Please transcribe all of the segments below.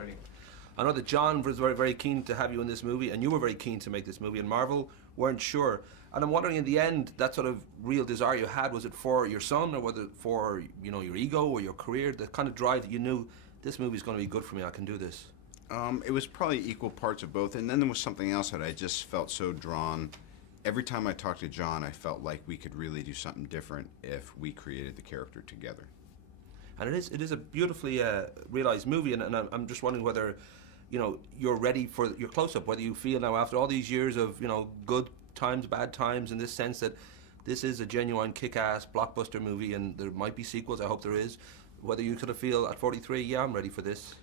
Bernie. I know that John was very, very keen to have you in this movie, and you were very keen to make this movie, and Marvel weren't sure. And I'm wondering, in the end, that sort of real desire you had, was it for your son, or was it for, you know, your ego or your career, the kind of drive that you knew this movie's going to be good for me, I can do this? It was probably equal parts of both, and then there was something else that I just felt so drawn. Every time I talked to John, I felt like we could really do something different if we created the character together. And it is a beautifully realised movie, and I'm just wondering whether, you know, you're ready for your close-up, whether you feel now, after all these years of, you know, good times, bad times, in this sense that this is a genuine kick-ass blockbuster movie, and there might be sequels, I hope there is, whether you sort of feel at 43, yeah, I'm ready for this.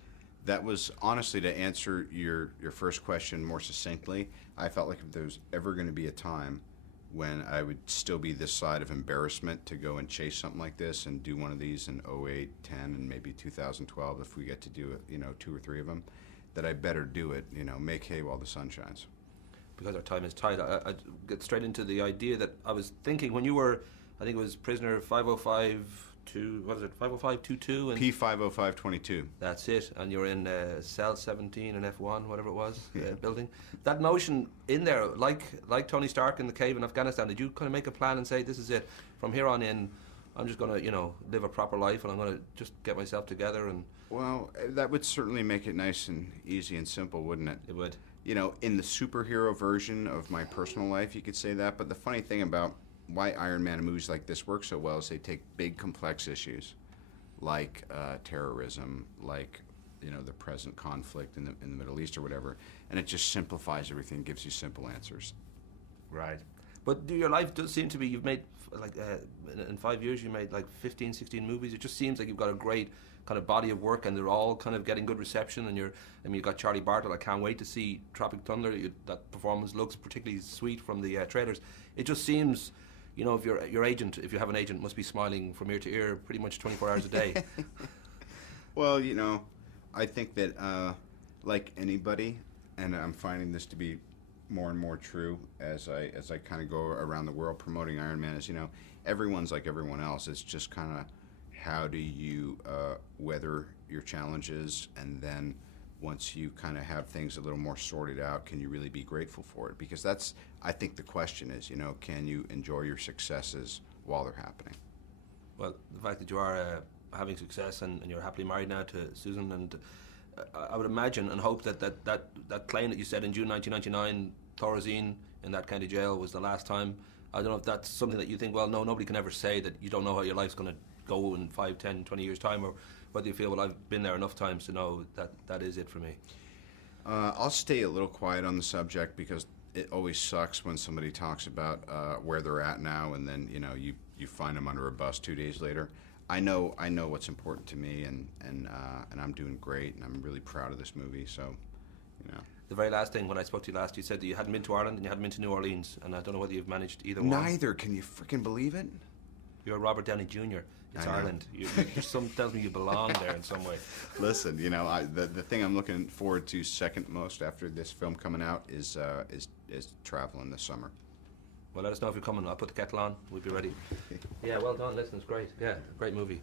That was, honestly, to answer your first question more succinctly, I felt like if there was ever going to be a time when I would still be this side of embarrassment to go and chase something like this and do one of these in 08, 10, and maybe 2012, if we get to do it, you know, 2 or 3 of them, that I better do it, you know, make hay while the sun shines. Because our time is tight, I get straight into the idea that I was thinking when you were, I think it was prisoner 505-2, what is it, 505-22? And P50522. That's it, and you're in cell 17 in F1, whatever it was, building. That notion in there, like Tony Stark in the cave in Afghanistan, did you kind of make a plan and say, this is it, from here on in, I'm just going to, you know, live a proper life, and I'm going to just get myself together? And well, that would certainly make it nice and easy and simple, wouldn't it? It would. You know, in the superhero version of my personal life, you could say that, but the funny thing about why Iron Man and movies like this work so well is they take big, complex issues like terrorism, like, you know, the present conflict in the Middle East or whatever, and it just simplifies everything, gives you simple answers. Right. But your life does seem to be, you've made, like, in 5 years, you made like 15, 16 movies. It just seems like you've got a great kind of body of work, and they're all kind of getting good reception. And you've got Charlie Bartlett. I can't wait to see Tropic Thunder. That performance looks particularly sweet from the trailers. It just seems, you know, if your agent, if you have an agent, must be smiling from ear to ear pretty much 24 hours a day. Well, you know, I think that like anybody, and I'm finding this to be more and more true as I kind of go around the world promoting Iron Man, is, you know, everyone's like everyone else. It's just kind of how do you weather your challenges, and then once you kind of have things a little more sorted out, can you really be grateful for it? Because that's, I think the question is, you know, can you enjoy your successes while they're happening? Well, the fact that you are having success and you're happily married now to Susan, and I would imagine and hope that plane that you said in June 1999, Thorazine in that county jail, was the last time. I don't know if that's something that you think, well, no, nobody can ever say that you don't know how your life's going to go in 5, 10, 20 years' time, or whether you feel, well, I've been there enough times to know that is it for me. I'll stay a little quiet on the subject, because it always sucks when somebody talks about where they're at now, and then, you know, you find them under a bus 2 days later. I know what's important to me, and I'm doing great, and I'm really proud of this movie. So, you know. The very last thing, when I spoke to you last, you said that you hadn't been to Ireland and you hadn't been to New Orleans, and I don't know whether you've managed either one. Neither. Can you freaking believe it? You're Robert Downey Jr. It's Ireland. Some tells me you belong there in some way. Listen, you know, the thing I'm looking forward to second most after this film coming out is traveling this summer. Well, let us know if you're coming. I'll put the kettle on. We'll be ready. Yeah, well done. Listen, it's great. Yeah, great movie.